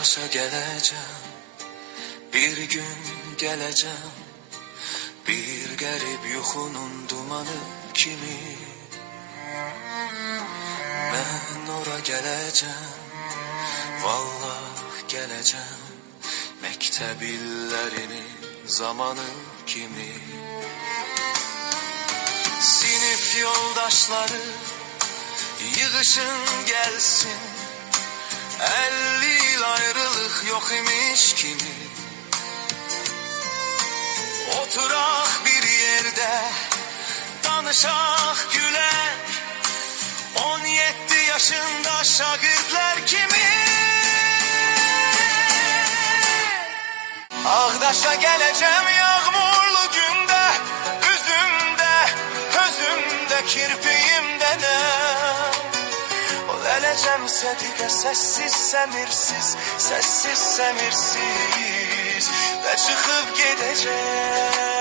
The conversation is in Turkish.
Ağdaşa geleceğim, bir gün geleceğim, bir garip yuxunun dumanı kimi. Ben ora geleceğim, vallahi geleceğim, mektep illerinin zamanı kimi. Sinif yoldaşları yığışın gelsin, 50 yıl ayrılık yok imiş kimi. Oturak bir yerde, danışak güler, 17 yaşında şagirdler kimi. Ağdaş'a geleceğim yağmurlu günde, üzümde, közümde, kirpiğimde ne. Öleceğim sedige sessiz semirsiz, sessiz semirsiz, ve çıkıp gideceğim.